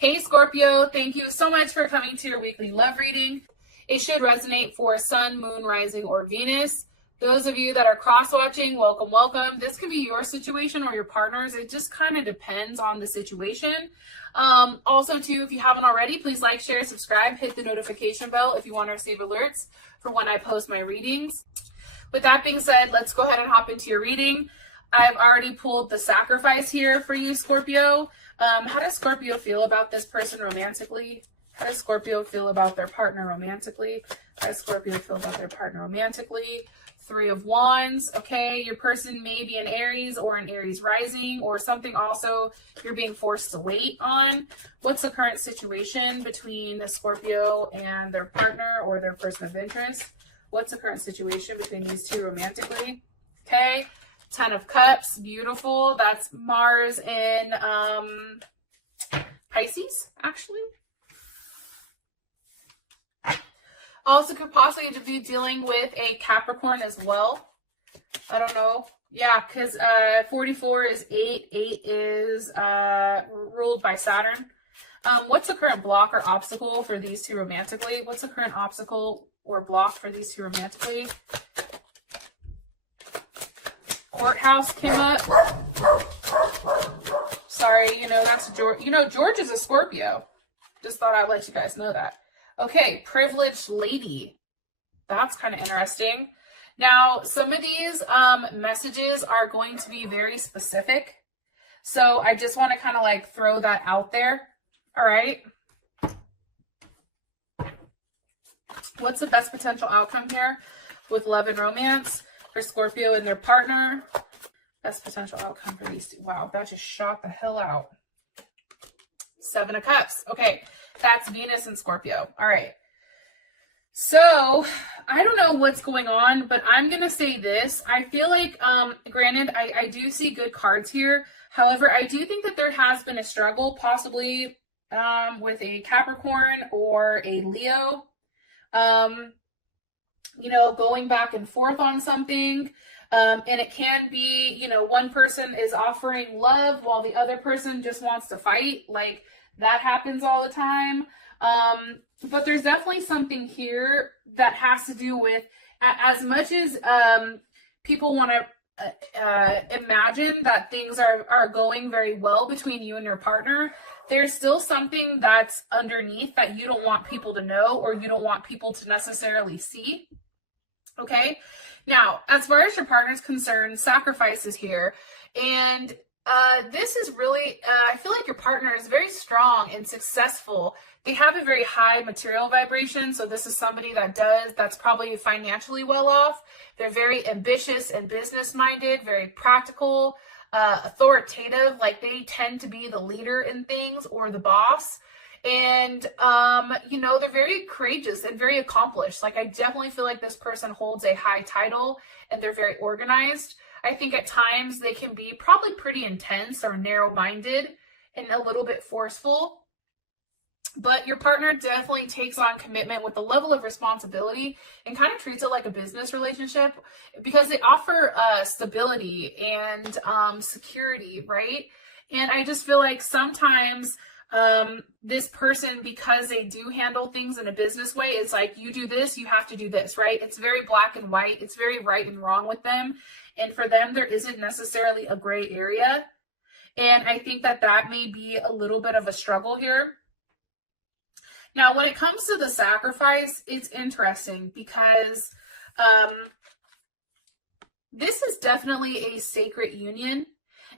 Hey Scorpio, thank you so much for coming to your weekly love reading. It should resonate for Sun, Moon, Rising, or Venus. Those of you that are cross-watching, welcome, welcome. This could be your situation or your partner's. It just kind of depends on the situation. Also, too, if you haven't already, please like, share, subscribe, hit the notification bell if you want to receive alerts for when I post my readings. With that being said, let's go ahead and hop into your reading. I've already pulled the sacrifice here for you, Scorpio. How does Scorpio feel about this person romantically? How does Scorpio feel about their partner romantically? How does Scorpio feel about their partner romantically? Three of Wands. Okay, your person may be an Aries or an Aries rising or something also you're being forced to wait on. What's the current situation between the Scorpio and their partner or their person of interest? What's the current situation between these two romantically? Okay. 10 of Cups, beautiful. That's Mars in Pisces, actually. Also could possibly be dealing with a Capricorn as well. I don't know. Yeah, because 44 is 8. 8 is ruled by Saturn. What's the current block or obstacle for these two romantically? What's the current obstacle or block for these two romantically? Courthouse came up. Sorry, that's George. George is a Scorpio. Just thought I'd let you guys know that. Okay, privileged lady. That's kind of interesting. Now, some of these messages are going to be very specific. So I just want to kind of like throw that out there. All right. What's the best potential outcome here with love and romance for Scorpio and their partner? Best potential outcome for these two. Wow, that just shot the hell out. 7 of Cups. Okay, that's Venus and Scorpio. All right. So, I don't know what's going on, but I'm going to say this. I feel like, granted, I do see good cards here. However, I do think that there has been a struggle, possibly with a Capricorn or a Leo. Going back and forth on something. And it can be, one person is offering love while the other person just wants to fight. Like, that happens all the time. But there's definitely something here that has to do with, as much as people want to imagine that things are going very well between you and your partner, there's still something that's underneath that you don't want people to know or you don't want people to necessarily see. Okay? Now, as far as your partner's concerned, sacrifice is here. And this is really, I feel like your partner is very strong and successful. They have a very high material vibration. So this is somebody that's probably financially well off. They're very ambitious and business-minded, very practical, authoritative. Like, they tend to be the leader in things or the boss. And, they're very courageous and very accomplished. Like, I definitely feel like this person holds a high title and they're very organized. I think at times they can be probably pretty intense or narrow-minded and a little bit forceful. But your partner definitely takes on commitment with a level of responsibility and kind of treats it like a business relationship because they offer stability and security, right? And I just feel like sometimes this person, because they do handle things in a business way, it's like, you do this, you have to do this, right? It's very black and white. It's very right and wrong with them. And for them, there isn't necessarily a gray area. And I think that may be a little bit of a struggle here. Now, when it comes to the sacrifice, it's interesting because this is definitely a sacred union.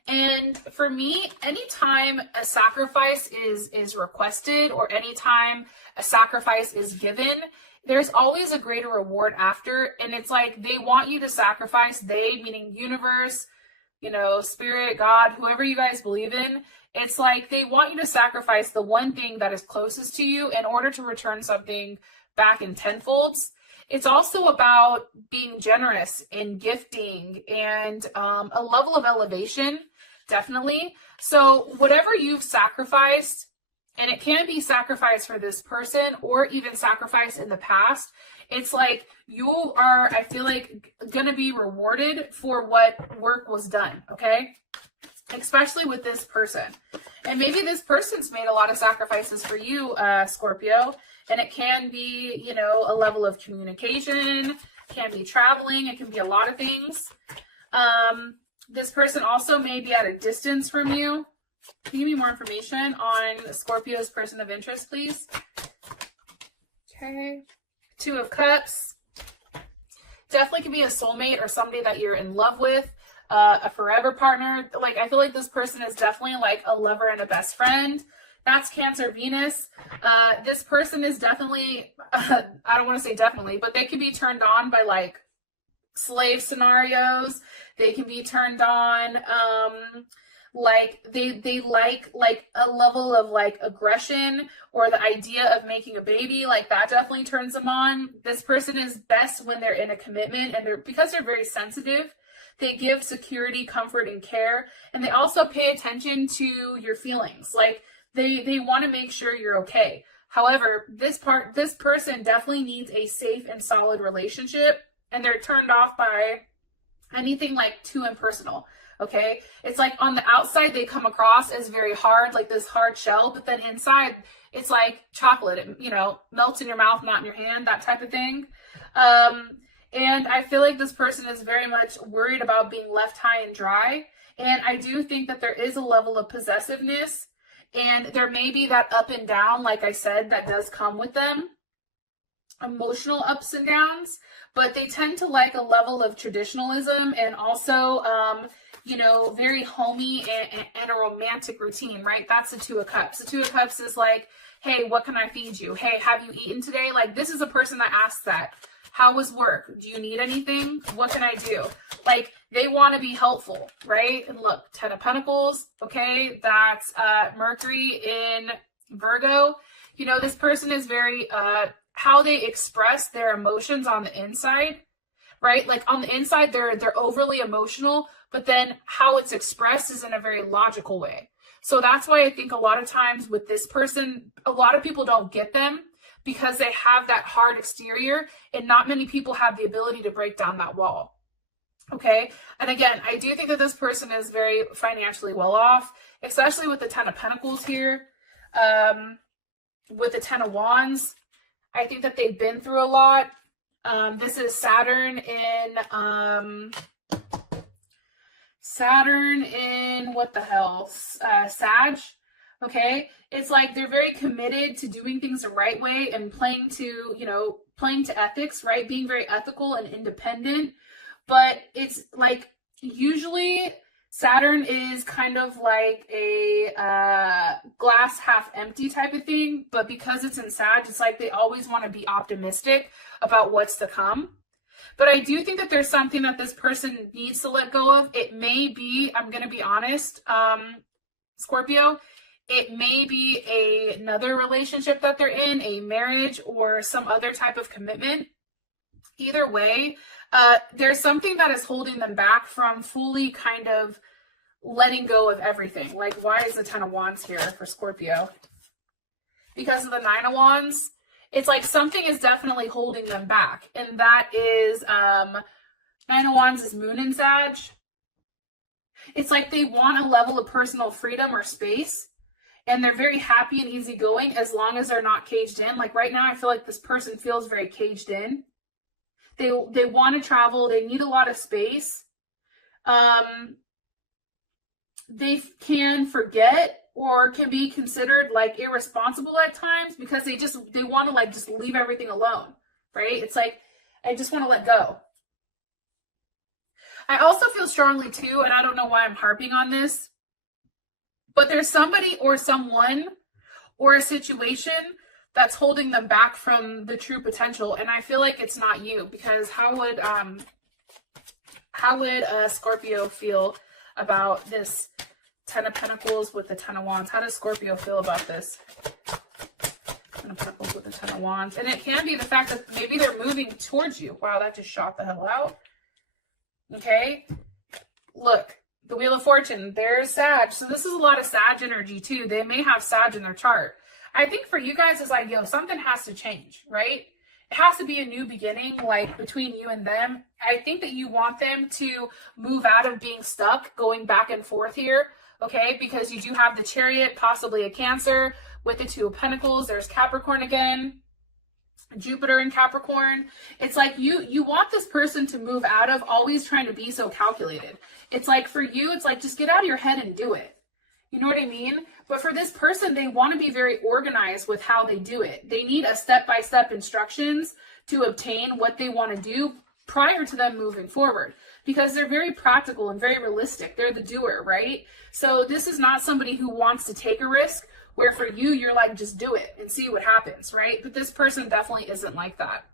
And for me, anytime a sacrifice is requested or anytime a sacrifice is given, there's always a greater reward after. And it's like they want you to sacrifice, they meaning universe, spirit, God, whoever you guys believe in. It's like they want you to sacrifice the one thing that is closest to you in order to return something back in tenfolds. It's also about being generous and gifting and a level of elevation, definitely. So whatever you've sacrificed, and it can be sacrifice for this person or even sacrifice in the past, it's like you are, I feel like, going to be rewarded for what work was done, okay? especially with this person. And maybe this person's made a lot of sacrifices for you, Scorpio. And it can be, you know, a level of communication, can be traveling, it can be a lot of things. This person also may be at a distance from you. Can you give me more information on Scorpio's person of interest, please? Okay. 2 of Cups. Definitely can be a soulmate or somebody that you're in love with, a forever partner. Like, I feel like this person is definitely like a lover and a best friend. That's Cancer, Venus. This person is definitely, I don't want to say definitely, but they can be turned on by like slave scenarios. They can be turned on, like they like a level of like aggression or the idea of making a baby. Like that definitely turns them on. This person is best when they're in a commitment, and because they're very sensitive, they give security, comfort, and care. And they also pay attention to your feelings. Like they want to make sure you're okay. However, this person definitely needs a safe and solid relationship, and they're turned off by anything like too impersonal. Okay, it's like on the outside they come across as very hard, like this hard shell, but then inside it's like chocolate. It, you know, melts in your mouth, not in your hand, that type of thing. And I feel like this person is very much worried about being left high and dry. And I do think that there is a level of possessiveness, and there may be that up and down, like I said, that does come with them, emotional ups and downs, but they tend to like a level of traditionalism, and also, you know, very homey and a romantic routine, right? That's the 2 of Cups. The 2 of Cups is like, hey, what can I feed you? Hey, have you eaten today? Like, this is a person that asks that. How was work? Do you need anything? What can I do? Like, they want to be helpful, right? And look, 10 of Pentacles, okay? That's Mercury in Virgo. You know, this person is very, how they express their emotions on the inside, right? Like on the inside, they're overly emotional, but then how it's expressed is in a very logical way. So that's why I think a lot of times with this person, a lot of people don't get them because they have that hard exterior, and not many people have the ability to break down that wall. Okay. And again, I do think that this person is very financially well off, especially with the 10 of Pentacles here. With the 10 of Wands, I think that they've been through a lot. This is Saturn in what the hell? Sag. Okay. It's like they're very committed to doing things the right way and playing to ethics, right? Being very ethical and independent. But it's like usually Saturn is kind of like a glass half empty type of thing. But because it's in Sag, it's like they always want to be optimistic about what's to come. But I do think that there's something that this person needs to let go of. It may be, I'm going to be honest, Scorpio, it may be another relationship that they're in, a marriage or some other type of commitment. Either way, there's something that is holding them back from fully kind of letting go of everything. Like, why is the 10 of Wands here for Scorpio? Because of the 9 of Wands. It's like something is definitely holding them back. And that is, 9 of Wands is Moon in Sag. It's like they want a level of personal freedom or space. And they're very happy and easygoing as long as they're not caged in. Like right now, I feel like this person feels very caged in. They want to travel. They need a lot of space. They can forget or can be considered like irresponsible at times because they want to like just leave everything alone, right? It's like, I just want to let go. I also feel strongly too, and I don't know why I'm harping on this, but there's somebody or someone or a situation that's holding them back from the true potential. And I feel like it's not you, because how would Scorpio feel about this 10 of Pentacles with the 10 of Wands? How does Scorpio feel about this? 10 of Pentacles with the 10 of Wands. And it can be the fact that maybe they're moving towards you. Wow, that just shot the hell out. Okay. Look, the Wheel of Fortune, there's Sag. So this is a lot of Sag energy too. They may have Sag in their chart. I think for you guys, it's like, yo, something has to change, right? It has to be a new beginning, like between you and them. I think that you want them to move out of being stuck, going back and forth here. okay? Because you do have the Chariot, possibly a Cancer with the Two of Pentacles. There's Capricorn again, Jupiter in Capricorn. It's like you want this person to move out of always trying to be so calculated. It's like for you, it's like just get out of your head and do it. You know what I mean? But for this person, they want to be very organized with how they do it. They need a step-by-step instructions to obtain what they want to do prior to them moving forward, because they're very practical and very realistic. They're the doer, right? So this is not somebody who wants to take a risk, where for you, you're like, just do it and see what happens, right? But this person definitely isn't like that.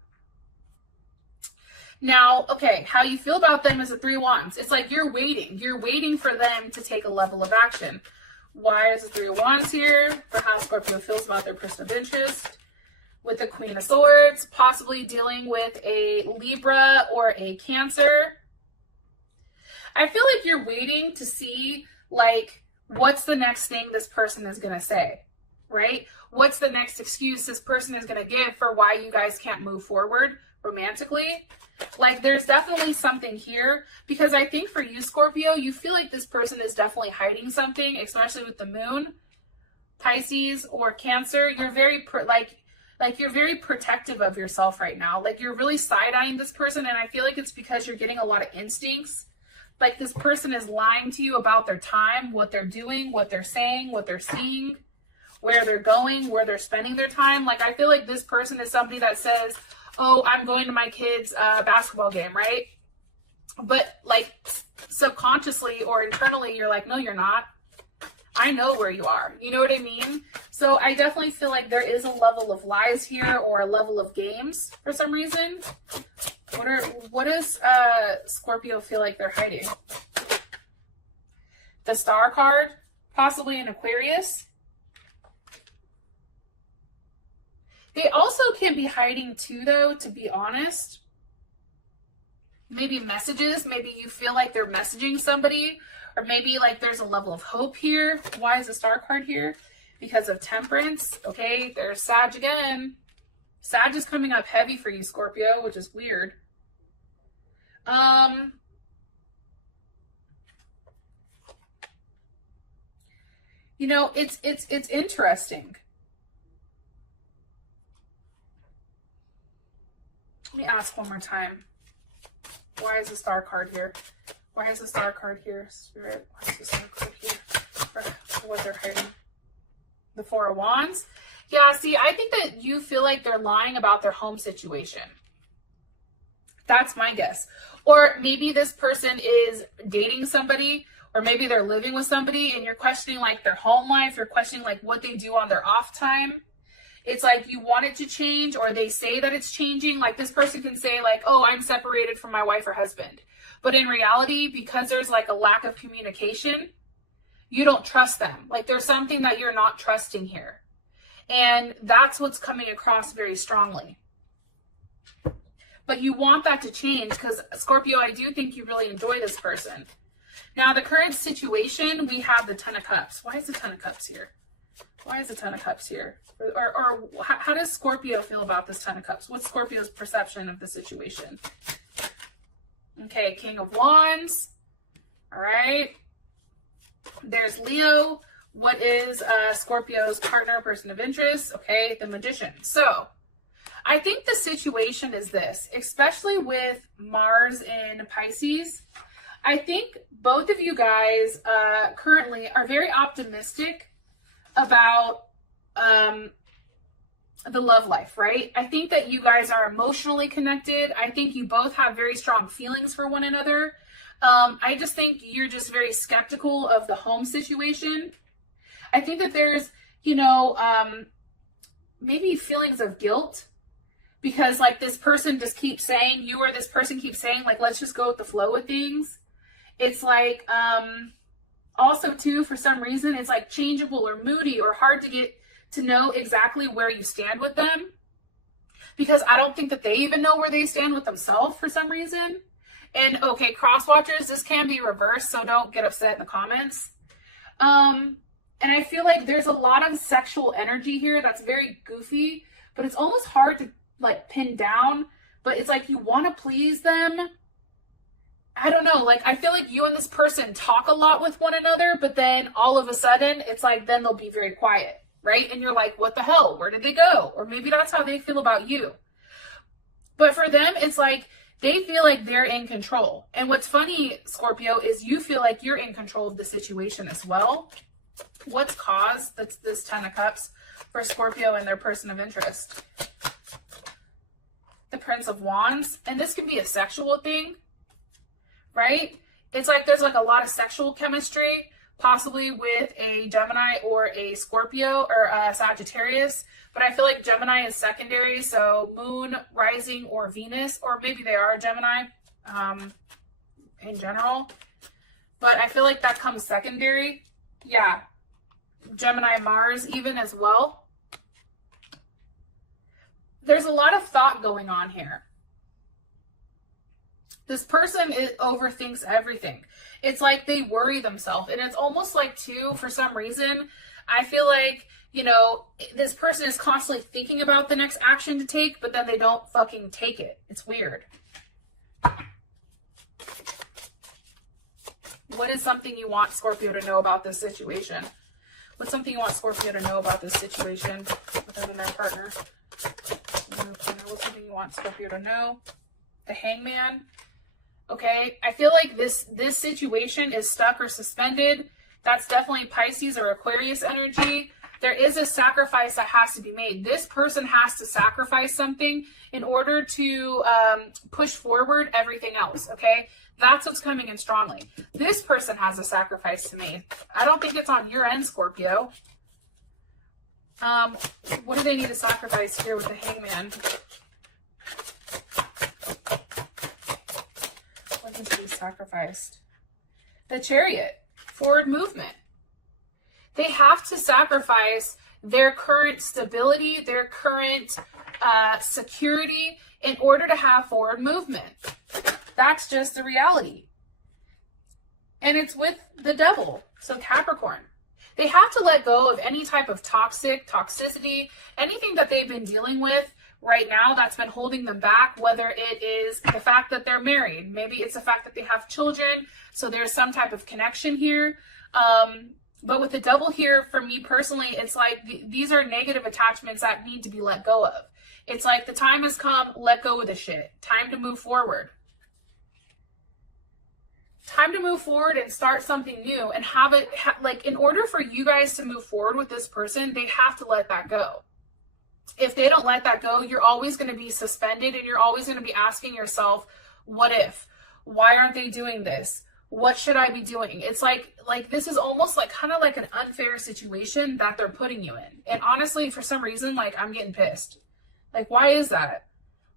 Now, okay, how you feel about them is a Three of Wands. It's like you're waiting for them to take a level of action. Why is the Three of Wands here? For how Scorpio feels about their person of interest. With the Queen of Swords, possibly dealing with a Libra or a Cancer. I feel like you're waiting to see, like, what's the next thing this person is going to say, right? What's the next excuse this person is going to give for why you guys can't move forward romantically? Like, there's definitely something here, because I think for you, Scorpio, you feel like this person is definitely hiding something, especially with the Moon, Pisces, or Cancer. You're very, you're very protective of yourself right now. Like, you're really side-eyeing this person, and I feel like it's because you're getting a lot of instincts. Like, this person is lying to you about their time, what they're doing, what they're saying, what they're seeing, where they're going, where they're spending their time. Like, I feel like this person is somebody that says, oh, I'm going to my kid's basketball game, right? But, like, subconsciously or internally, you're like, no, you're not. I know where you are. You know what I mean? So I definitely feel like there is a level of lies here, or a level of games for some reason. What does Scorpio feel like they're hiding? The Star card, possibly an Aquarius. They also can be hiding too, though, to be honest. Maybe messages. Maybe you feel like they're messaging somebody, or maybe like there's a level of hope here. Why is the Star card here? Because of Temperance. Okay, there's Sag again. Sag is coming up heavy for you, Scorpio, which is weird. You know, it's interesting. Let me ask one more time. Why is the Star card here? Why is the Star card here, Spirit? Why is the Star card here? For what they're hiding. The Four of Wands. Yeah, see, I think that you feel like they're lying about their home situation. That's my guess. Or maybe this person is dating somebody, or maybe they're living with somebody, and you're questioning like their home life. You're questioning like what they do on their off time. It's like you want it to change, or they say that it's changing. Like, this person can say like, oh, I'm separated from my wife or husband. But in reality, because there's like a lack of communication, you don't trust them. Like, there's something that you're not trusting here. And that's what's coming across very strongly. But you want that to change, because Scorpio, I do think you really enjoy this person. Now, the current situation, we have the Ten of Cups. Why is the Ten of Cups here? Why is the Ten of Cups here? Or how does Scorpio feel about this Ten of Cups? What's Scorpio's perception of the situation? Okay, King of Wands. All right. There's Leo. What is Scorpio's partner, person of interest? Okay, the Magician. So I think the situation is this, especially with Mars in Pisces. I think both of you guys currently are very optimistic about the love life, right? I think that you guys are emotionally connected. I think you both have very strong feelings for one another. I just think you're just very skeptical of the home situation. I think that there's, you know, maybe feelings of guilt, because like this person just keeps saying, you or this person keeps saying, like, let's just go with the flow with things. It's like, also too, for some reason, it's like changeable or moody or hard to get to know exactly where you stand with them, because I don't think that they even know where they stand with themselves for some reason. And okay, cross watchers, this can be reversed, so don't get upset in the comments. And I feel like there's a lot of sexual energy here that's very goofy, but it's almost hard to like pin down. But it's like you want to please them. I don't know, like, I feel like you and this person talk a lot with one another, but then all of a sudden, it's like, then they'll be very quiet, right? And you're like, what the hell? Where did they go? Or maybe that's how they feel about you. But for them, it's like, they feel like they're in control. And what's funny, Scorpio, is you feel like you're in control of the situation as well. What's caused this 10 of Cups for Scorpio and their person of interest? The Prince of Wands. And this can be a sexual thing, right? It's like there's like a lot of sexual chemistry, possibly with a Gemini or a Scorpio or a Sagittarius. But I feel like Gemini is secondary, so Moon, Rising, or Venus, or maybe they are a Gemini in general. But I feel like that comes secondary. Yeah, Gemini, Mars even as well. There's a lot of thought going on here. This person overthinks everything. It's like they worry themselves. And it's almost like, too, for some reason, I feel like, you know, this person is constantly thinking about the next action to take, but then they don't fucking take it. It's weird. What is something you want Scorpio to know about this situation? What's something you want Scorpio to know about this situation with them and their partner? What's something you want Scorpio to know? The Hangman. Okay, I feel like this situation is stuck or suspended. That's definitely Pisces or Aquarius energy. There is a sacrifice that has to be made. This person has to sacrifice something in order to push forward everything else, okay? That's what's coming in strongly. This person has a sacrifice to make. I don't think it's on your end, Scorpio. What do they need to sacrifice here with the Hangman? What needs to be sacrificed? The Chariot. Forward movement. They have to sacrifice their current stability, their current security in order to have forward movement. That's just the reality. And it's with the devil, so Capricorn. They have to let go of any type of toxicity, anything that they've been dealing with right now that's been holding them back, whether it is the fact that they're married, maybe it's the fact that they have children, so there's some type of connection here. But with the devil here, for me personally, it's like these are negative attachments that need to be let go of. It's like the time has come, let go of the shit. Time to move forward. Time to move forward and start something new and have it, like, in order for you guys to move forward with this person, they have to let that go. If they don't let that go, you're always going to be suspended and you're always going to be asking yourself, what if? Why aren't they doing this? What should I be doing? It's like this is almost like kind of like an unfair situation that they're putting you in. And honestly, for some reason, like, I'm getting pissed. Like, why is that?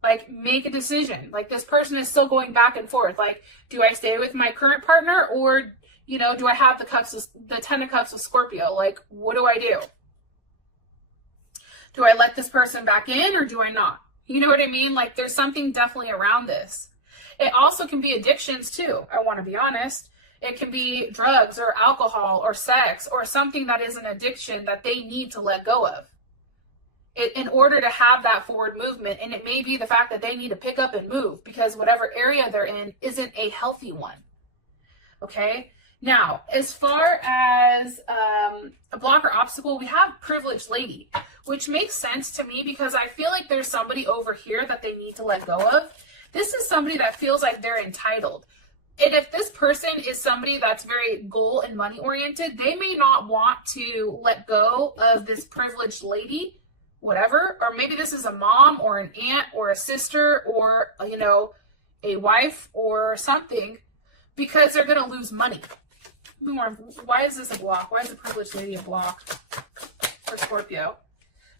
Like, make a decision. Like, this person is still going back and forth. Like, do I stay with my current partner, or, you know, do I have the 10 of Cups of Scorpio? Like, what do I do? Do I let this person back in, or do I not? You know what I mean? Like, there's something definitely around this. It also can be addictions too. I want to be honest. It can be drugs or alcohol or sex or something that is an addiction that they need to let go of in order to have that forward movement. And it may be the fact that they need to pick up and move because whatever area they're in isn't a healthy one. Okay. Now, as far as a blocker obstacle, we have privileged lady, which makes sense to me because I feel like there's somebody over here that they need to let go of. This is somebody that feels like they're entitled. And if this person is somebody that's very goal and money oriented, they may not want to let go of this privileged lady, whatever. Or maybe this is a mom or an aunt or a sister or, you know, a wife or something, because they're going to lose money. Why is this a block? Why is the privileged lady a block for Scorpio?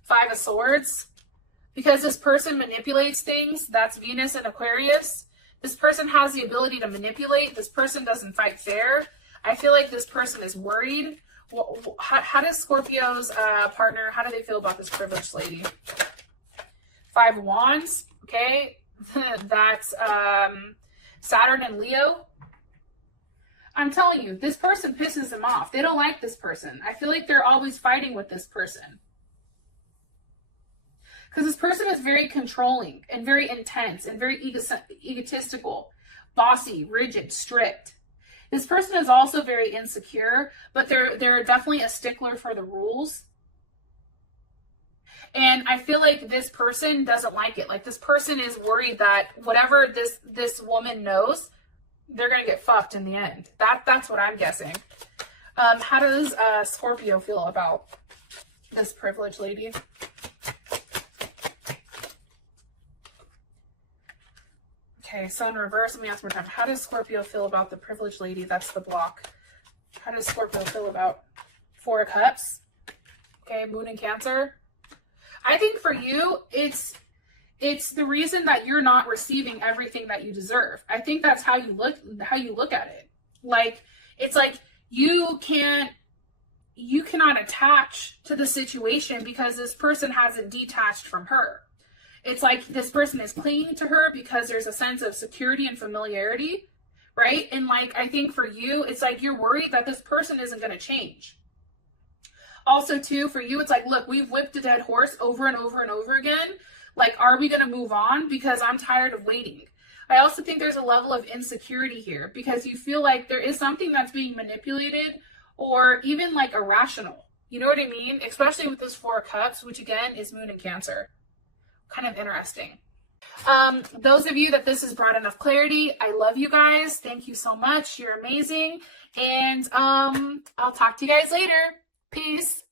5 of Swords. Because this person manipulates things. That's Venus and Aquarius. This person has the ability to manipulate. This person doesn't fight fair. I feel like this person is worried. How does Scorpio's partner, how do they feel about this privileged lady? 5 of Wands. Okay. That's Saturn and Leo. I'm telling you, this person pisses them off. They don't like this person. I feel like they're always fighting with this person. Because this person is very controlling and very intense and very egotistical. bossy, rigid, strict. This person is also very insecure, but they're definitely a stickler for the rules. And I feel like this person doesn't like it. Like, this person is worried that whatever this woman knows, they're going to get fucked in the end. That's what I'm guessing. How does Scorpio feel about this privileged lady? Okay, so in reverse, let me ask one more time. How does Scorpio feel about the privileged lady? That's the block. How does Scorpio feel about Four of Cups? Okay, Moon in Cancer. I think for you, it's the reason that you're not receiving everything that you deserve. I think that's how you look at it. Like, it's like you cannot attach to the situation because this person hasn't detached from her. It's like this person is clinging to her because there's a sense of security and familiarity, right? And like, I think for you, it's like you're worried that this person isn't going to change. Also, too, for you, it's like, look, we've whipped a dead horse over and over and over again. Like, are we going to move on? Because I'm tired of waiting. I also think there's a level of insecurity here because you feel like there is something that's being manipulated or even like irrational. You know what I mean? Especially with this Four of Cups, which again is Moon in Cancer. Kind of interesting. Those of you that this has brought enough clarity, I love you guys. Thank you so much. You're amazing. And I'll talk to you guys later. Peace.